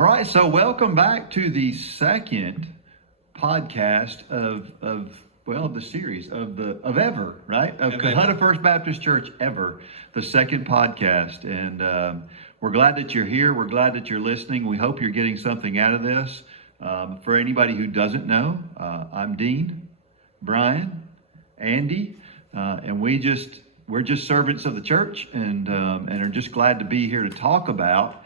All right, so welcome back to the second podcast of the series of ever, right? Of Of Kahuna ever. First Baptist Church ever, the second podcast, and we're glad that you're here. We're glad that you're listening. We hope you're getting something out of this. For anybody who doesn't know, I'm Dean, Brian, Andy, and we're just servants of the church, and are just glad to be here to talk about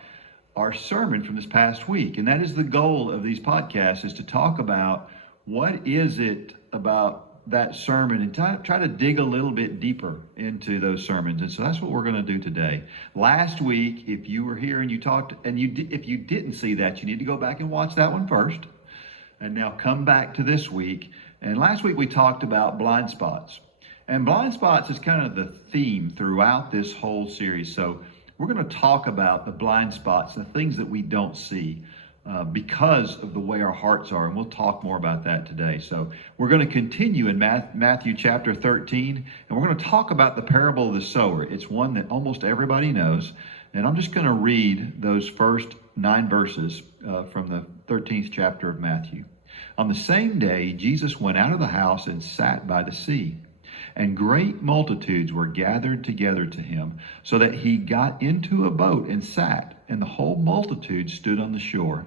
our sermon from this past week. And that is the goal of these podcasts, is to talk about what is it about that sermon and try to dig a little bit deeper into those sermons. And so that's what we're going to do today. Last week, if you were here and you talked, and if you didn't see that, you need to go back and watch that one first. And now come back to this week. And last week we talked about blind spots. And blind spots is kind of the theme throughout this whole series. So we're going to talk about the blind spots, the things that we don't see because of the way our hearts are. And we'll talk more about that today. So we're going to continue in Matthew chapter 13, and we're going to talk about the parable of the sower. It's one that almost everybody knows. And I'm just going to read those first 9 verses from the 13th chapter of Matthew. On the same day, Jesus went out of the house and sat by the sea. And great multitudes were gathered together to him, so that he got into a boat and sat, and the whole multitude stood on the shore.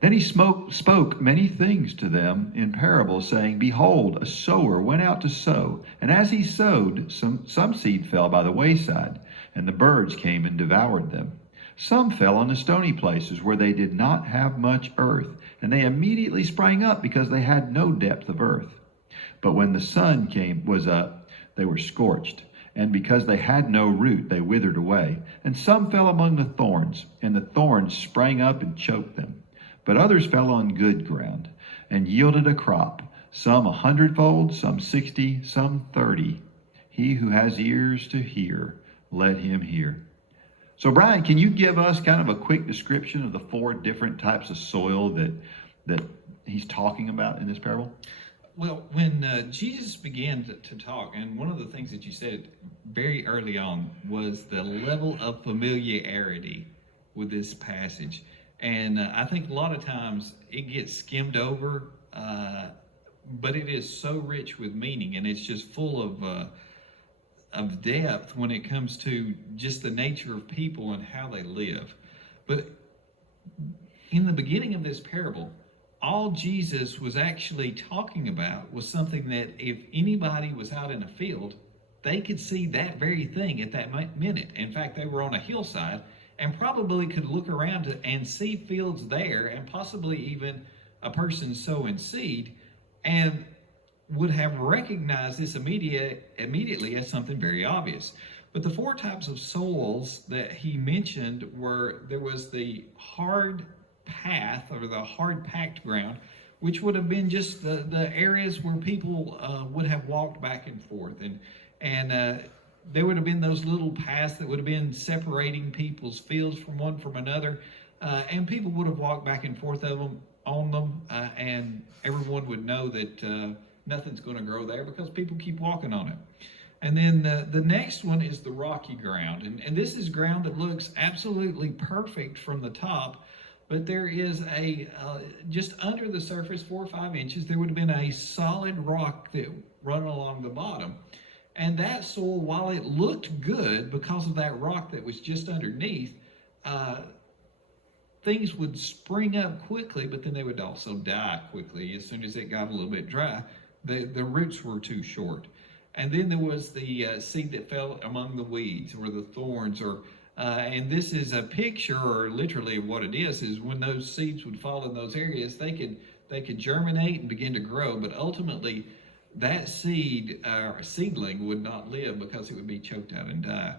Then he spoke many things to them in parables, saying, Behold, a sower went out to sow, and as he sowed, some seed fell by the wayside, and the birds came and devoured them. Some fell on the stony places where they did not have much earth, and they immediately sprang up because they had no depth of earth. But when the sun was up, they were scorched, and because they had no root, they withered away. And some fell among the thorns, and the thorns sprang up and choked them. But others fell on good ground, and yielded a crop, some 100-fold, some 60, some 30. He who has ears to hear, let him hear. So Brian, can you give us kind of a quick description of the 4 different types of soil that he's talking about in this parable? Well, when Jesus began to talk, and one of the things that you said very early on was the level of familiarity with this passage. And I think a lot of times it gets skimmed over, but it is so rich with meaning, and it's just full of depth when it comes to just the nature of people and how they live. But in the beginning of this parable, all Jesus was actually talking about was something that if anybody was out in a field, they could see that very thing at that minute. In fact, they were on a hillside and probably could look around and see fields there, and possibly even a person sowing seed, and would have recognized this immediately as something very obvious. But the 4 types of soils that he mentioned there was the hard path, or the hard packed ground, which would have been just the areas where people would have walked back and forth, and there would have been those little paths that would have been separating people's fields from one from another, and people would have walked back and forth on them, and everyone would know that nothing's going to grow there because people keep walking on it. And then the next one is the rocky ground, and this is ground that looks absolutely perfect from the top. But there is just under the surface, 4 or 5 inches, there would have been a solid rock that run along the bottom. And that soil, while it looked good because of that rock that was just underneath, things would spring up quickly, but then they would also die quickly as soon as it got a little bit dry. The roots were too short. And then there was the seed that fell among the weeds, or the thorns, and this is a picture, or literally what it is when those seeds would fall in those areas, they could germinate and begin to grow, but ultimately that seedling would not live because it would be choked out and die.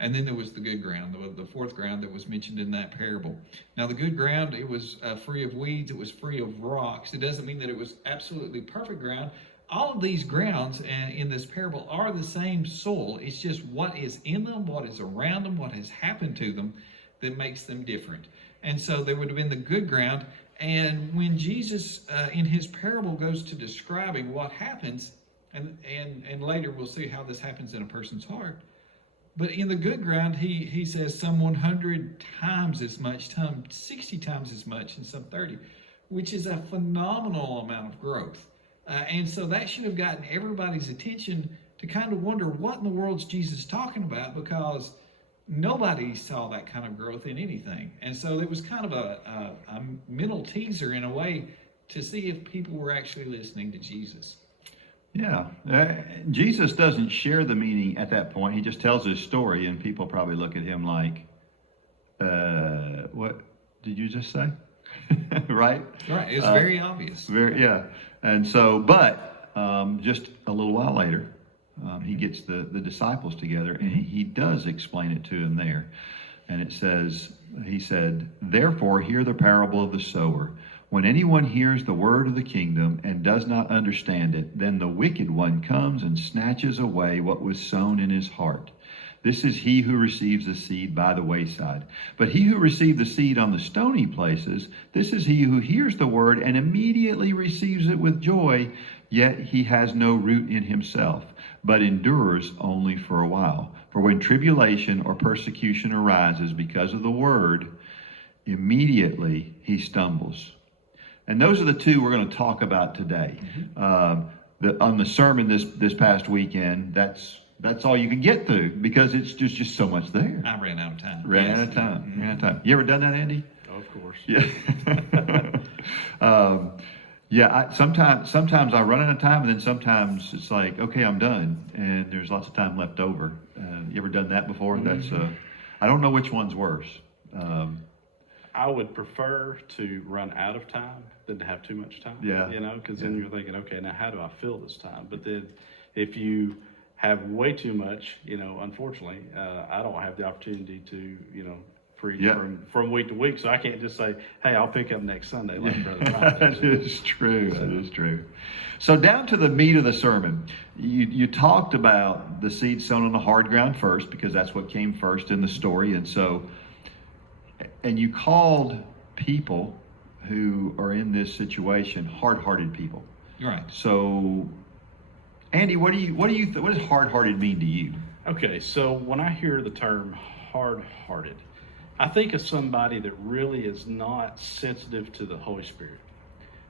And then there was the good ground, the 4th ground that was mentioned in that parable. Now the good ground, it was free of weeds, it was free of rocks. It doesn't mean that it was absolutely perfect ground. All of these grounds in this parable are the same soil. It's just what is in them, what is around them, what has happened to them that makes them different. And so there would have been the good ground. And when Jesus, in his parable, goes to describing what happens, and later we'll see how this happens in a person's heart, But in the good ground, he says some 100 times as much, some 60 times as much, and some 30, which is a phenomenal amount of growth. And so that should have gotten everybody's attention to kind of wonder what in the world's Jesus talking about, because nobody saw that kind of growth in anything. And so it was kind of a mental teaser in a way to see if people were actually listening to Jesus. Yeah. Jesus doesn't share the meaning at that point. He just tells his story, and people probably look at him like, what did you just say? Right? Right. It's very obvious. Yeah. And so, but just a little while later, he gets the disciples together, and he does explain it to them there. And it says, he said, "Therefore hear the parable of the sower. When anyone hears the word of the kingdom and does not understand it, then the wicked one comes and snatches away what was sown in his heart. This is he who receives the seed by the wayside. But he who received the seed on the stony places, this is he who hears the word and immediately receives it with joy, yet he has no root in himself, but endures only for a while. For when tribulation or persecution arises because of the word, immediately he stumbles." And those are the two we're going to talk about today. On the sermon this past weekend, that's all you can get through, because it's just so much there. I ran out of time. Ran out of time. You ever done that, Andy? Oh, of course. Yeah. Sometimes I run out of time, and then sometimes it's like, okay, I'm done, and there's lots of time left over. You ever done that before? That's I don't know which one's worse. I would prefer to run out of time than to have too much time. Yeah. Because then you're thinking, okay, now how do I fill this time? But then if you have way too much, unfortunately, I don't have the opportunity to, preach from week to week. So I can't just say, hey, I'll pick up next Sunday like Brother Ryan. That is true. That is true. So down to the meat of the sermon, you talked about the seed sown on the hard ground first, because that's what came first in the story. And you called people who are in this situation hard-hearted people. Right. So, Andy, what does hard-hearted mean to you? Okay, so when I hear the term hard-hearted, I think of somebody that really is not sensitive to the Holy Spirit,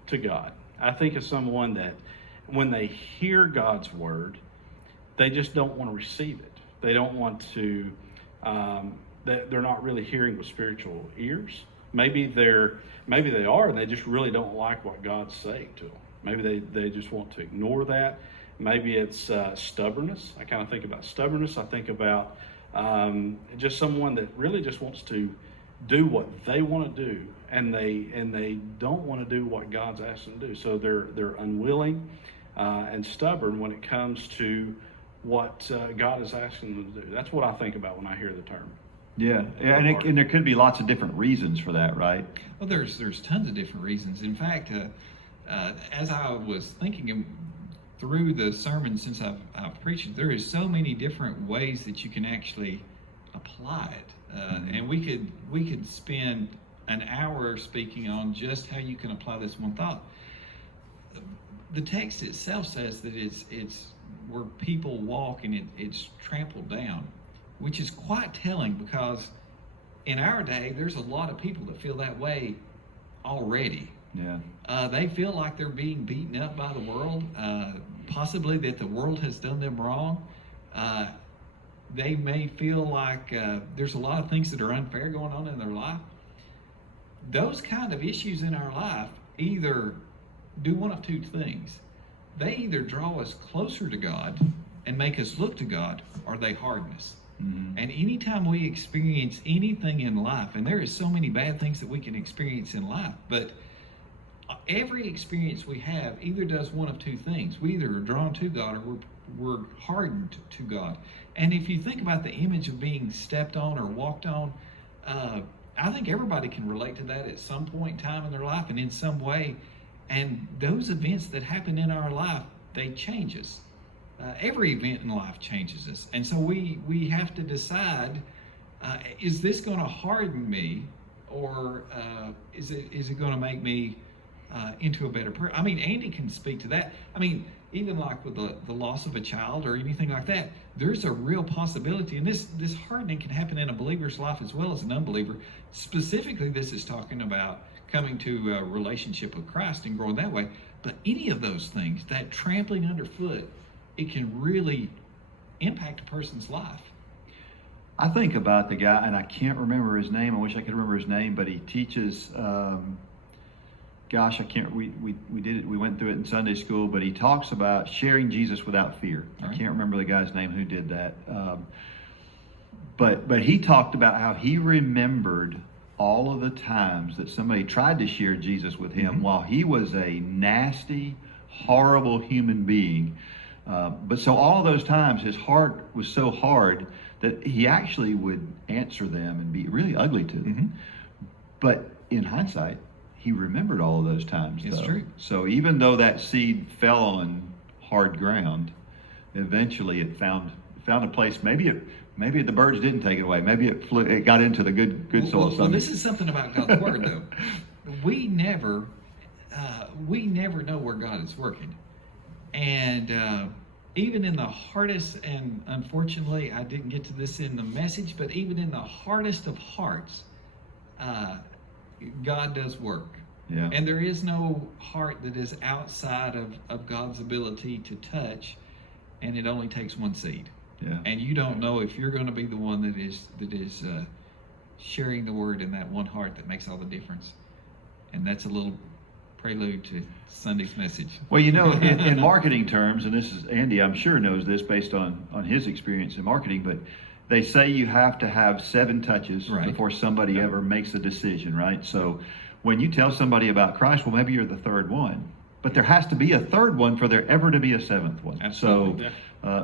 to God. I think of someone that when they hear God's word, they just don't want to receive it. They don't want to, they're not really hearing with spiritual ears. Maybe they are, and they just really don't like what God's saying to them. Maybe they just want to ignore that. Maybe it's stubbornness. I kind of think about stubbornness. I think about just someone that really just wants to do what they want to do, and they don't want to do what God's asked them to do. So they're unwilling and stubborn when it comes to what God is asking them to do. That's what I think about when I hear the term. Yeah, and there could be lots of different reasons for that, right? Well, there's tons of different reasons. In fact, as I was thinking through the sermon since I've preached, there is so many different ways that you can actually apply it, and we could spend an hour speaking on just how you can apply this one thought. The text itself says that it's where people walk and it's trampled down, which is quite telling, because in our day, there's a lot of people that feel that way already. Yeah. They feel like they're being beaten up by the world, possibly that the world has done them wrong. They may feel like there's a lot of things that are unfair going on in their life. Those kind of issues in our life either do one of two things. They either draw us closer to God and make us look to God, or they harden us. Mm-hmm. And anytime we experience anything in life, and there is so many bad things that we can experience in life, but every experience we have either does one of two things. We either are drawn to God, or we're hardened to God. And if you think about the image of being stepped on or walked on, I think everybody can relate to that at some point in time in their life and in some way. And those events that happen in our life, they change us. Every event in life changes us. And so we have to decide, is this going to harden me, or is it going to make me into a better person? I mean, Andy can speak to that. I mean, even like with the loss of a child or anything like that, there's a real possibility. And this hardening can happen in a believer's life as well as an unbeliever. Specifically, this is talking about coming to a relationship with Christ and growing that way. But any of those things, that trampling underfoot, it can really impact a person's life. I think about the guy, and I can't remember his name. I wish I could remember his name, but he teaches. Gosh, I can't. We did it. We went through it in Sunday school, but he talks about sharing Jesus without fear. All right. I can't remember the guy's name who did that. But he talked about how he remembered all of the times that somebody tried to share Jesus with him while he was a nasty, horrible human being. But so all those times, his heart was so hard that he actually would answer them and be really ugly to them. But in hindsight, he remembered all of those times. It's though. true. So even though that seed fell on hard ground, eventually it found a place. Maybe the birds didn't take it away. Maybe it flew. It got into the good soil. Well, this is something about God's word, though. We never know where God is working, and even in the hardest, and unfortunately, I didn't get to this in the message, but even in the hardest of hearts, God does work. Yeah. And there is no heart that is outside of God's ability to touch, and it only takes one seed. Yeah. And you don't know if you're going to be the one that is sharing the word in that one heart that makes all the difference. And that's a little prelude to Sunday's message. Well, in marketing terms, and this is Andy, I'm sure knows this based on his experience in marketing, but they say you have to have 7 touches Right. before somebody ever makes a decision, right? So when you tell somebody about Christ, well, maybe you're the 3rd one, but there has to be a 3rd one for there ever to be a 7th one. Absolutely.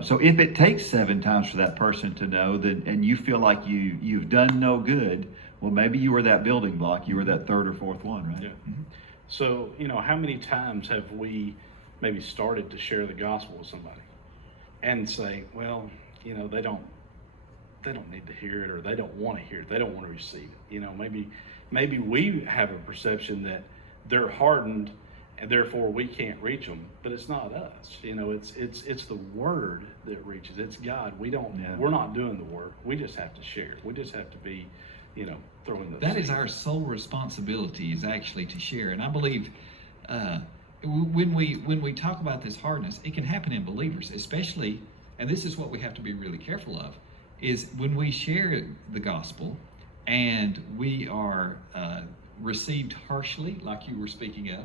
So if it takes 7 times for that person to know that, and you feel like you've done no good, well, maybe you were that building block. You were that 3rd or 4th one, right? Yeah. So, how many times have we maybe started to share the gospel with somebody and say, well, they don't need to hear it, or they don't want to hear it. They don't want to receive it. Maybe we have a perception that they're hardened and therefore we can't reach them, but it's not us. It's the word that reaches. It's God. We're not doing the work. We just have to share. We just have to be, throwing the. That is our sole responsibility, is actually to share. And I believe when we talk about this hardness, it can happen in believers, especially, and this is what we have to be really careful of, is when we share the gospel and we are received harshly, like you were speaking of,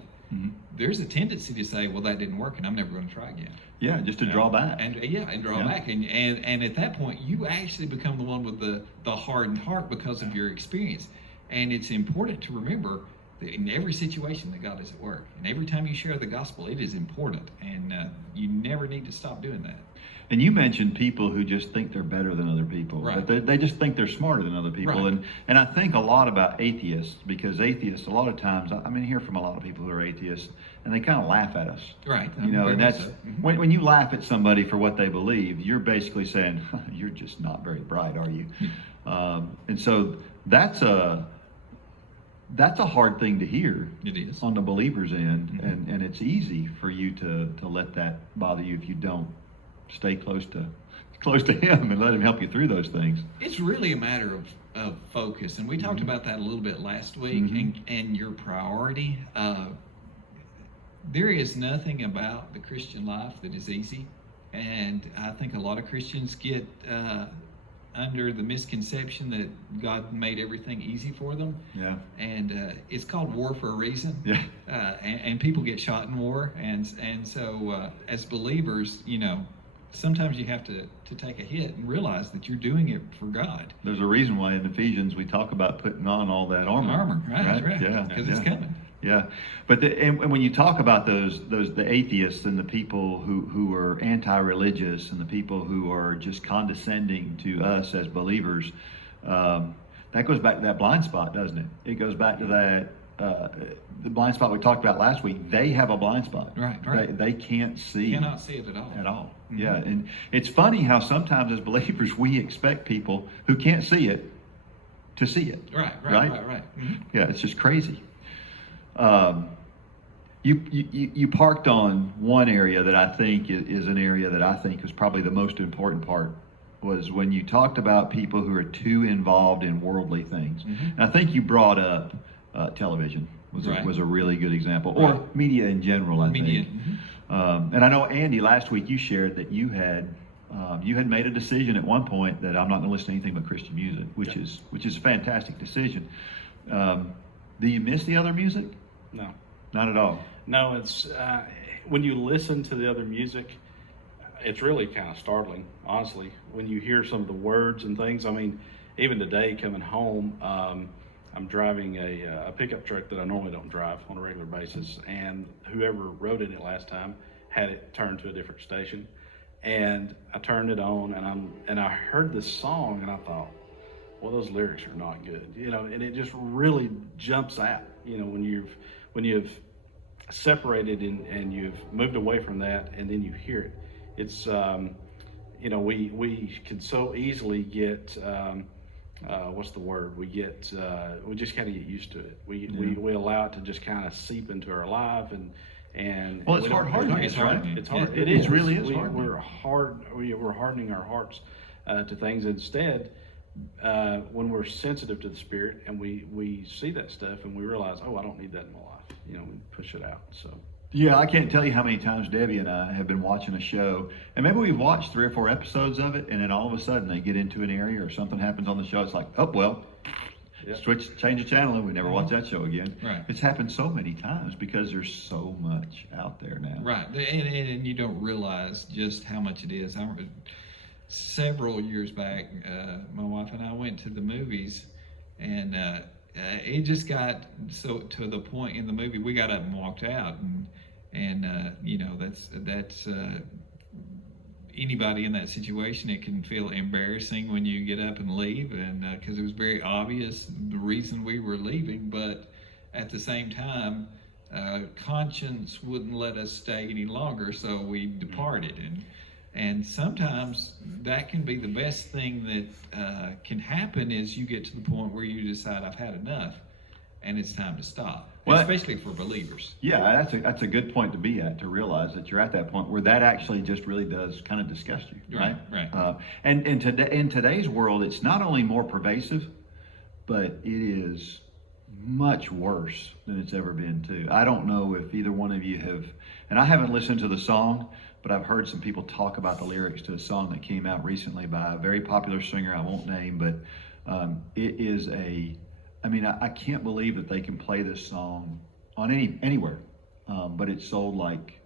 there's a tendency to say, well, that didn't work and I'm never going to try again. Yeah, just to draw back. And draw back. And at that point, you actually become the one with the hardened heart because of your experience. And it's important to remember that in every situation that God is at work. And every time you share the gospel, it is important. And you never need to stop doing that. And you mentioned people who just think they're better than other people. Right. They just think they're smarter than other people. Right. And I think a lot about atheists, because atheists, a lot of times, I hear from a lot of people who are atheists, and they kind of laugh at us. Right. And that's, when you laugh at somebody for what they believe, you're basically saying, you're just not very bright, are you? And so that's a hard thing to hear. It is. On the believer's end. And it's easy for you to let that bother you if you don't stay close to him and let him help you through those things. It's really a matter of focus, and we talked about that a little bit last week, and your priority. There is nothing about the Christian life that is easy, and I think a lot of Christians get under the misconception that God made everything easy for them. Yeah. And it's called war for a reason. Yeah. And people get shot in war, and so as believers, sometimes you have to take a hit and realize that you're doing it for God. There's a reason why in Ephesians we talk about putting on all that armor. Right. Yeah, Because it's coming. Yeah, but and when you talk about the atheists and the people who are anti-religious and the people who are just condescending to us as believers, that goes back to that blind spot, doesn't it? It goes back to that the blind spot we talked about last week. They have a blind spot. Right. They can't see. Cannot see it at all. At all. Yeah, and it's funny how sometimes as believers we expect people who can't see it to see it. Right. Yeah, it's just crazy. You parked on one area that I think is an area that I think is probably the most important part, was when you talked about people who are too involved in worldly things. And I think you brought up television Right. was a really good example, or Right. media in general, I Media. think. And I know, Andy, last week you shared that you had made a decision at one point that I'm not going to listen to anything but Christian music, which is a fantastic decision. Do you miss the other music? No. Not at all. No, it's when you listen to the other music, it's really kind of startling, honestly, when you hear some of the words and things. I mean, even today coming home, I'm driving a pickup truck that I normally don't drive on a regular basis, and whoever rode in it last time had it turned to a different station, and I turned it on, and I heard this song, and I thought, well, those lyrics are not good, and it just really jumps out, when you've separated and you've moved away from that, and then you hear it. It's we can so easily get what's the word? We just kind of get used to it. We allow it to just kind of seep into our life, and Well, it's we don't- hardening, it's right? hardening. It's hard. It is. really is hardening. We're hardening our hearts to things. Instead, when we're sensitive to the Spirit and we see that stuff and we realize, oh, I don't need that in my life. We push it out. So. Yeah, I can't tell you how many times Debbie and I have been watching a show, and maybe we've watched 3 or 4 episodes of it, and then all of a sudden they get into an area or something happens on the show. It's like, oh, well, Yeah. change the channel, and we never watch that show again. Right. It's happened so many times because there's so much out there now. Right, and you don't realize just how much it is. Several years back, my wife and I went to the movies, and it just got so to the point in the movie we got up and walked out, and that's anybody in that situation. It can feel embarrassing when you get up and leave, and because it was very obvious the reason we were leaving, but at the same time, conscience wouldn't let us stay any longer, so we departed. And sometimes that can be the best thing that can happen, is you get to the point where you decide, I've had enough and it's time to stop. Well, especially for believers. Yeah, that's a good point to be at, to realize that you're at that point where that actually just really does kind of disgust you, right? Right. And in today's world, it's not only more pervasive, but it is much worse than it's ever been too. I don't know if either one of you have, and I haven't listened to the song, but I've heard some people talk about the lyrics to a song that came out recently by a very popular singer I won't name, but it is I can't believe that they can play this song on anywhere, but it sold like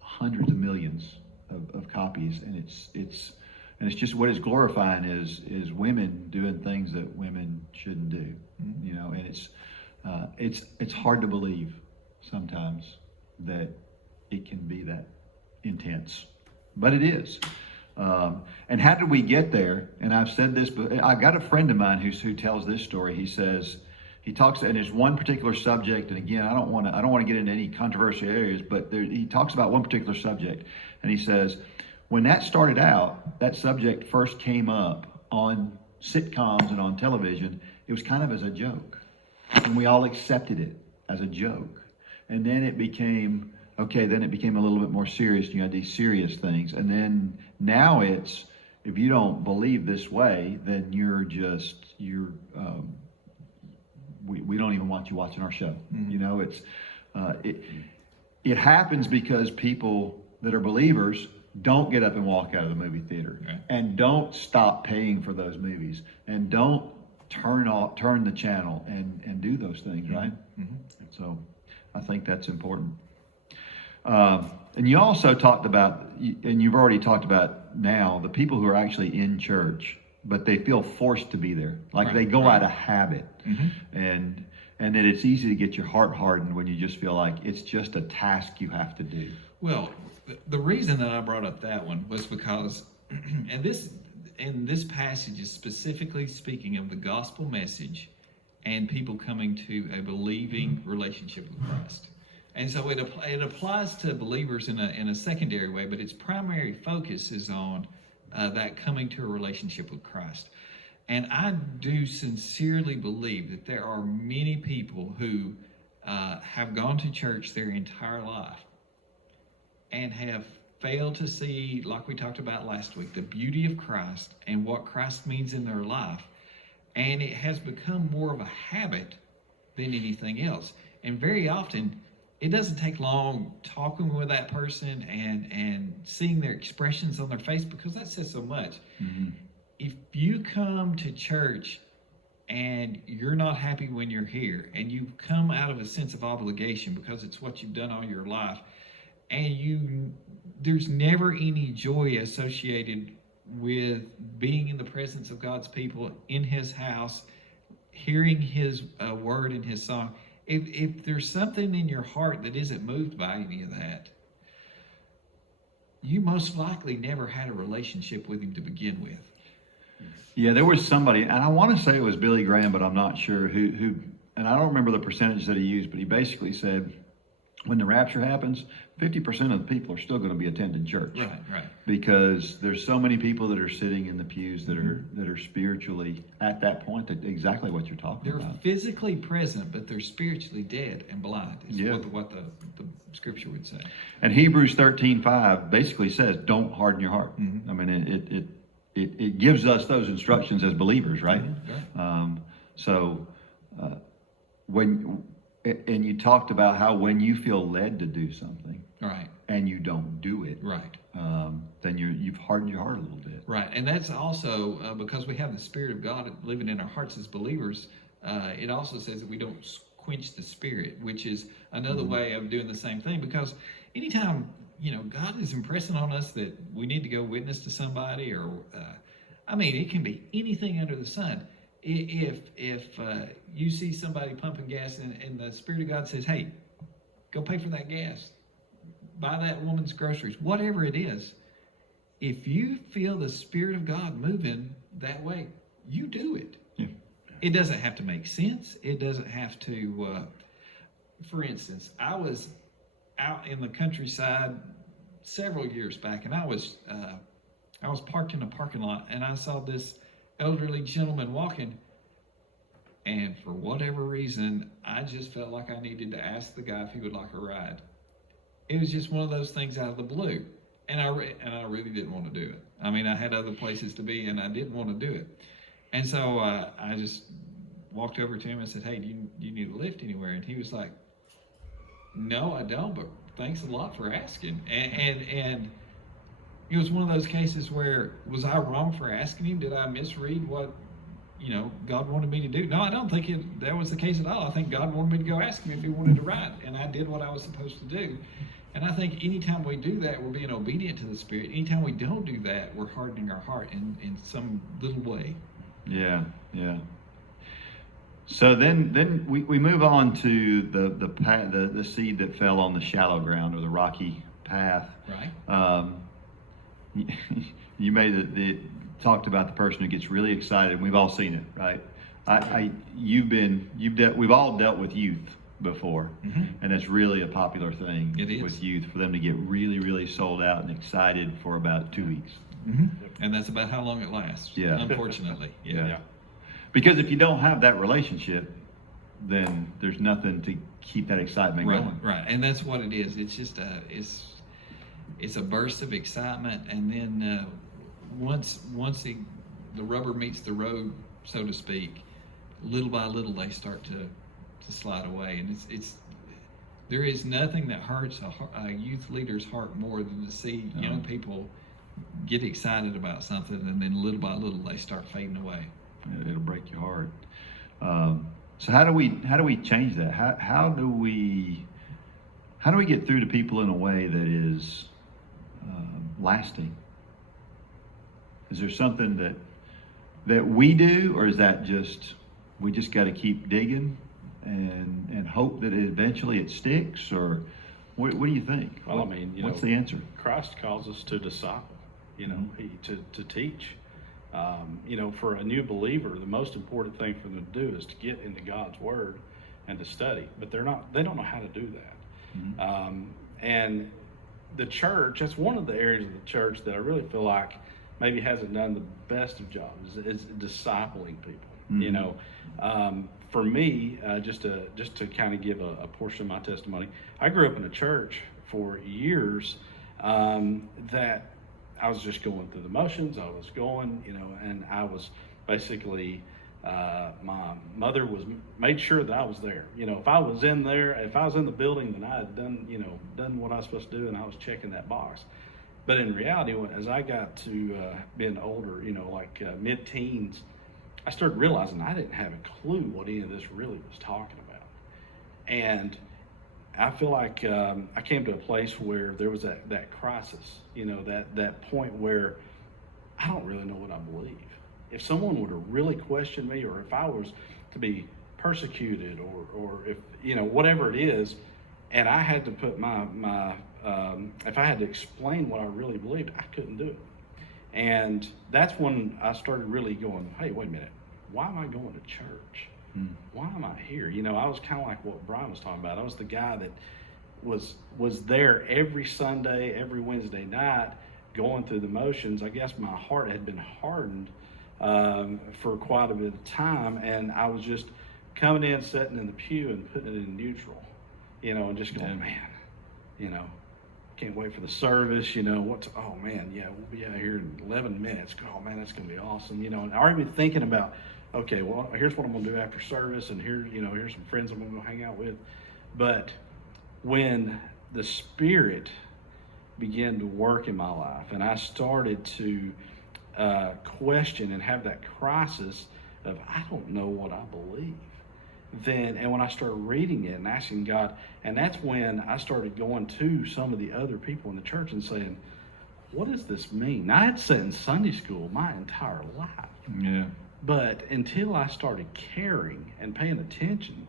hundreds of millions of copies, and it's just what it's glorifying is women doing things that women shouldn't do, and it's hard to believe sometimes that it can be that intense, but it is. And how did we get there? And I've said this, but I got a friend of mine who tells this story. He says, he talks, and it's one particular subject. And again, I don't want to get into any controversial areas, but he talks about one particular subject. And he says, when that started out, that subject first came up on sitcoms and on television, it was kind of as a joke. And we all accepted it as a joke. And then it became a little bit more serious. You had these serious things. And then now it's, if you don't believe this way, then we don't even want you watching our show. Mm-hmm. It happens because people that are believers don't get up and walk out of the movie theater, right, and don't stop paying for those movies, and don't turn the channel and do those things, mm-hmm, right? Mm-hmm. So I think that's important. And you also talked about, and you've already talked about now, the people who are actually in church, but they feel forced to be there. Like Right, they go right. out of habit. Mm-hmm. And that it's easy to get your heart hardened when you just feel like it's just a task you have to do. Well, the reason that I brought up that one was because, and this passage is specifically speaking of the gospel message and people coming to a believing relationship with Christ. And so it applies to believers in a secondary way, but its primary focus is on that coming to a relationship with Christ. And I do sincerely believe that there are many people who have gone to church their entire life and have failed to see, like we talked about last week, the beauty of Christ and what Christ means in their life. And it has become more of a habit than anything else. And very often, it doesn't take long talking with that person and seeing their expressions on their face, because that says so much. Mm-hmm. If you come to church and you're not happy when you're here, and you come out of a sense of obligation because it's what you've done all your life, and there's never any joy associated with being in the presence of God's people, in His house, hearing His word and His song. If there's something in your heart that isn't moved by any of that, you most likely never had a relationship with Him to begin with. Yeah, there was somebody, and I want to say it was Billy Graham, but I'm not sure who, and I don't remember the percentage that he used, but he basically said, when the rapture happens, 50% of the people are still going to be attending church. Right. Because there's so many people that are sitting in the pews that are spiritually at that point, that exactly what you're talking They're about. physically present, but they're spiritually dead and blind, is Yeah. what the scripture would say. And Hebrews 13:5 basically says, don't harden your heart. Mhm. I mean, it gives us those instructions as believers, right? Right. And you talked about how when you feel led to do something Right. and you don't do it, Right. then you've hardened your heart a little bit. Right, and that's also because we have the Spirit of God living in our hearts as believers. It also says that we don't quench the Spirit, which is another way of doing the same thing. Because anytime God is impressing on us that we need to go witness to somebody, or it can be anything under the sun. If you see somebody pumping gas and the Spirit of God says, "Hey, go pay for that gas, buy that woman's groceries," whatever it is. If you feel the Spirit of God moving that way, you do it. Yeah. It doesn't have to make sense. It doesn't have to, for instance, I was out in the countryside several years back, and I was parked in a parking lot, and I saw this elderly gentleman walking, and for whatever reason, I just felt like I needed to ask the guy if he would like a ride. It was just one of those things out of the blue. And I really didn't want to do it. I mean, I had other places to be, and I didn't want to do it. And so I just walked over to him and said, "Hey, do you need a lift anywhere?" And he was like, "No, I don't, but thanks a lot for asking." And it was one of those cases where, was I wrong for asking him? Did I misread what God wanted me to do? No, I don't think that was the case at all. I think God wanted me to go ask him if he wanted to ride, and I did what I was supposed to do. And I think anytime we do that, we're being obedient to the Spirit. Anytime we don't do that, we're hardening our heart in some little way. Yeah. So then we move on to the seed that fell on the shallow ground, or the rocky path. Right. You talked about the person who gets really excited. We've all seen it, right? We've all dealt with youth before, and it's really a popular thing with youth, for them to get really, really sold out and excited for about 2 weeks. And that's about how long it lasts. Yeah. Unfortunately. Yeah. Because if you don't have that relationship, then there's nothing to keep that excitement going. Right. And that's what it is. It's just it's a burst of excitement, and then once the rubber meets the road, so to speak, little by little they start to slide away. And there is nothing that hurts a youth leader's heart more than to see young people get excited about something, and then little by little they start fading away. It'll break your heart. So how do we change that? How do we get through to people in a way that is lasting? Is there something that we do, or is that we just got to keep digging and hope that eventually it sticks? Or what do you think? Well, what's the answer? Christ calls us to disciple, to teach. For a new believer, the most important thing for them to do is to get into God's Word and to study. But they don't know how to do that. And the church, that's one of the areas of the church that I really feel like maybe hasn't done the best of jobs is discipling people. for me, just to kind of give a portion of my testimony, I grew up in a church for years that I was just going through the motions. I was going, and I was basically, my mother made sure that I was there. If I was in there, if I was in the building, then I had done what I was supposed to do, and I was checking that box. But in reality, as I got to being older, like mid-teens, I started realizing I didn't have a clue what any of this really was talking about. And I feel like I came to a place where there was that crisis, that point where I don't really know what I believe. If someone were to really question me, or if I was to be persecuted, or if, whatever it is, and I had to put if I had to explain what I really believed, I couldn't do it. And that's when I started really going, hey, wait a minute, why am I going to church? Why am I here? I was kind of like what Brian was talking about. I was the guy that was there every Sunday, every Wednesday night, going through the motions. I guess my heart had been hardened for quite a bit of time, and I was just coming in, sitting in the pew, and putting it in neutral, and just going, man, can't wait for the service, oh man, yeah, we'll be out here in 11 minutes. Oh man, that's going to be awesome, and I already been thinking about, okay, well, here's what I'm going to do after service, and here's some friends I'm going to go hang out with. But when the Spirit began to work in my life, and I started to question and have that crisis of, I don't know what I believe. And when I started reading it and asking God, and that's when I started going to some of the other people in the church and saying, what does this mean? Now, I had sat in Sunday school my entire life. Yeah. But until I started caring and paying attention,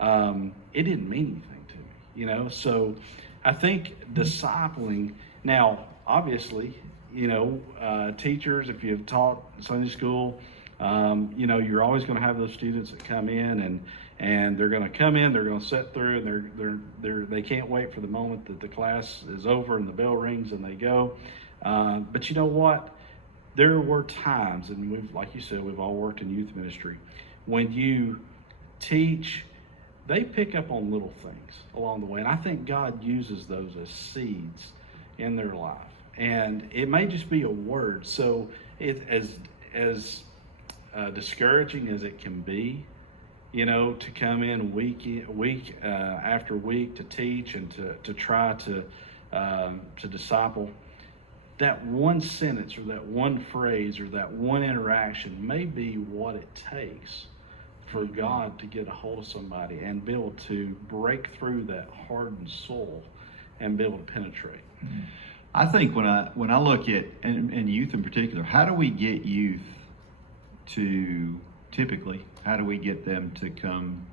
it didn't mean anything to me, So I think discipling, now, obviously, teachers, if you've taught Sunday school, you're always going to have those students that come in and they're going to come in, they're going to sit through, and they can't wait for the moment that the class is over and the bell rings and they go. But you know what? There were times, and like you said, we've all worked in youth ministry, when you teach, they pick up on little things along the way. And I think God uses those as seeds in their life. And it may just be a word. So as discouraging as it can be, to come in week after week to teach and to try to disciple, that one sentence or that one phrase or that one interaction may be what it takes for God to get a hold of somebody and be able to break through that hardened soul and be able to penetrate. I think when I look at, and youth in particular, how do we get youth to, typically, how do we get them to come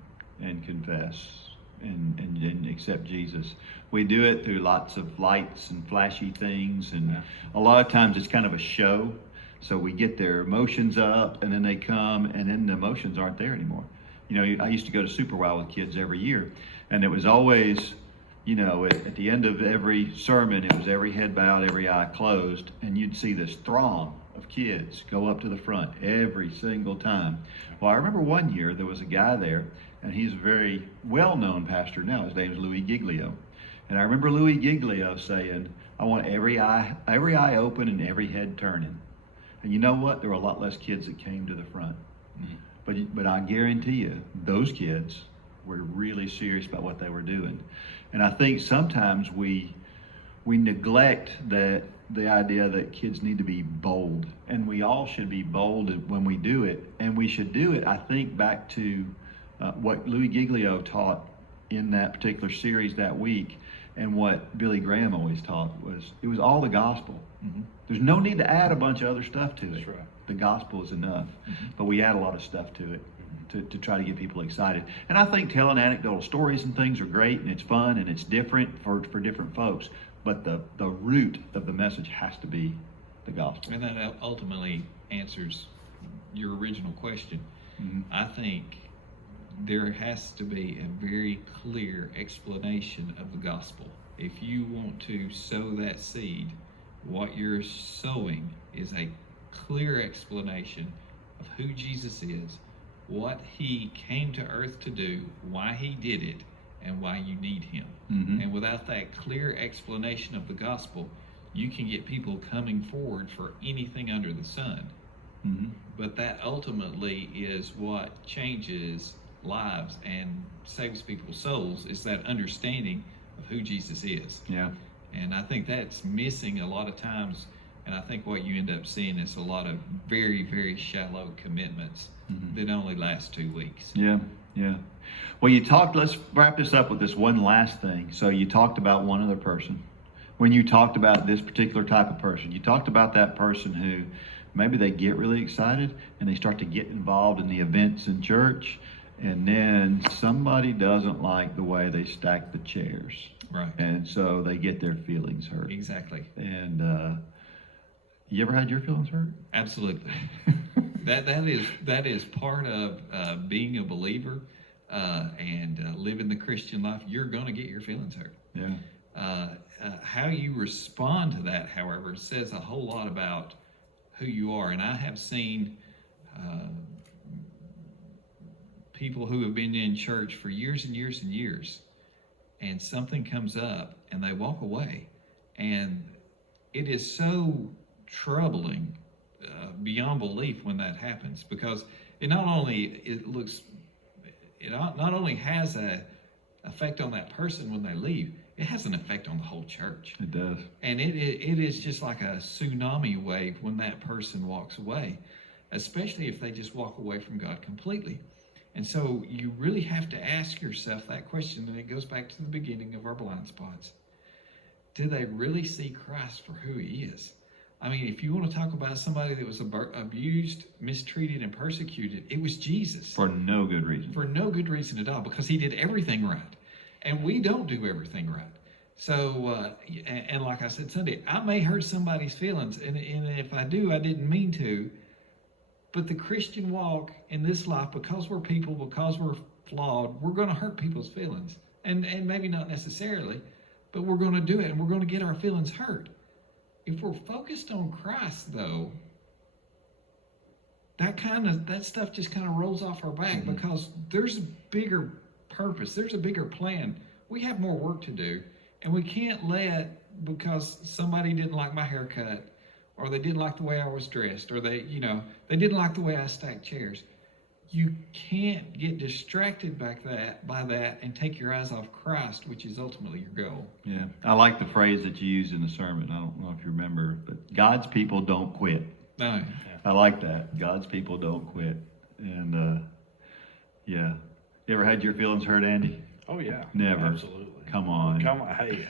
and confess and accept Jesus? We do it through lots of lights and flashy things, and a lot of times it's kind of a show. So we get their emotions up, and then they come, and then the emotions aren't there anymore. I used to go to Super Wow with kids every year, and it was always, at the end of every sermon, it was every head bowed, every eye closed, and you'd see this throng of kids go up to the front every single time. Well, I remember one year there was a guy there, and he's a very well-known pastor now. His name is Louis Giglio. And I remember Louis Giglio saying, I want every eye open and every head turning. And you know what? There were a lot less kids that came to the front. But I guarantee you, those kids were really serious about what they were doing. And I think sometimes we neglect the idea that kids need to be bold, and we all should be bold when we do it. And we should do it, I think, back to what Louis Giglio taught in that particular series that week, and what Billy Graham always taught was it was all the gospel. There's no need to add a bunch of other stuff to it. That's right. The gospel is enough, but we add a lot of stuff to it to try to get people excited. And I think telling anecdotal stories and things are great, and it's fun, and it's different for different folks. But the root of the message has to be the gospel. And that ultimately answers your original question. I think there has to be a very clear explanation of the gospel. If you want to sow that seed, what you're sowing is a clear explanation of who Jesus is, what he came to earth to do, why he did it, and why you need him. Mhm. And without that clear explanation of the gospel, you can get people coming forward for anything under the sun. Mhm. But that ultimately is what changes lives and saves people's souls, is that understanding of who Jesus is. Yeah. And I think that's missing a lot of times. And I think what you end up seeing is a lot of very, very shallow commitments Mhm. that only last 2 weeks. Yeah, yeah. Well, let's wrap this up with this one last thing. So you talked about one other person. When you talked about this particular type of person, you talked about that person who maybe they get really excited and they start to get involved in the events in church, and then somebody doesn't like the way they stack the chairs. Right. And so they get their feelings hurt. Exactly. And you ever had your feelings hurt? Absolutely. That is part of being a believer and living the Christian life. You're going to get your feelings hurt. Yeah. How you respond to that, however, says a whole lot about who you are. And I have seen people who have been in church for years and years and years, and something comes up and they walk away. And it is so troubling beyond belief when that happens, because it not only has a effect on that person when they leave, it has an effect on the whole church. It does. And it is just like a tsunami wave when that person walks away, especially if they just walk away from God completely. And so you really have to ask yourself that question, and it goes back to the beginning of our blind spots. Do they really see Christ for who he is? I mean, if you want to talk about somebody that was abused, mistreated, and persecuted, it was Jesus. For no good reason. For no good reason at all, because he did everything right. And we don't do everything right. So, and like I said Sunday, I may hurt somebody's feelings, and if I do, I didn't mean to. But the Christian walk in this life, because we're people, because we're flawed, we're going to hurt people's feelings. And maybe not necessarily, but we're going to do it, and we're going to get our feelings hurt. If we're focused on Christ, though, that stuff just kind of rolls off our back, Mm-hmm. because there's a bigger purpose, there's a bigger plan. We have more work to do, and we can't because somebody didn't like my haircut, or they didn't like the way I was dressed, or they didn't like the way I stacked chairs. You can't get distracted by that and take your eyes off Christ, which is ultimately your goal. Yeah. I like the phrase that you used in the sermon. I don't know if you remember, but God's people don't quit. No. I like that. God's people don't quit. And yeah. You ever had your feelings hurt, Andy? Oh yeah. Never. Absolutely. Come on. Come on. Hey.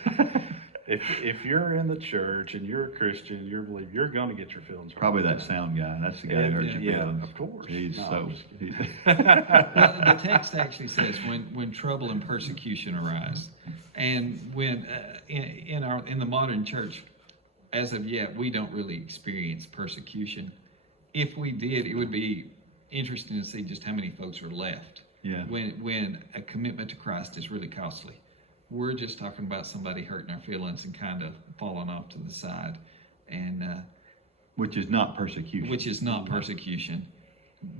If you're in the church and you're a Christian, you're going to get your feelings hurt. Probably that sound guy. That's the guy who hurt your Yeah, feelings. of course. He's No, so. I'm just kidding. Well, the text actually says when trouble and persecution arise, and when in the modern church, as of yet, we don't really experience persecution. If we did, it would be interesting to see just how many folks are left. Yeah. When a commitment to Christ is really costly. We're just talking about somebody hurting our feelings and kind of falling off to the side, and Which is not persecution. which is not persecution.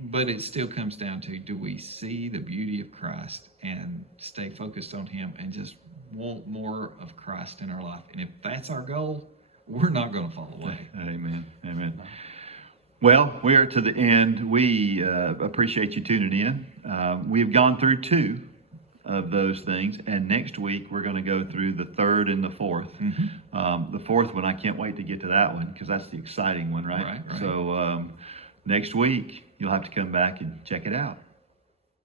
But it still comes down to, do we see the beauty of Christ and stay focused on him and just want more of Christ in our life? And if that's our goal, we're not going to fall away. Amen. Amen. Well, we are to the end. We appreciate you tuning in. We've gone through 2 of those things, and next week we're going to go through the 3rd and the 4th. The 4th one, I can't wait to get to that one, because that's the exciting one, right? Right. So next week you'll have to come back and check it out.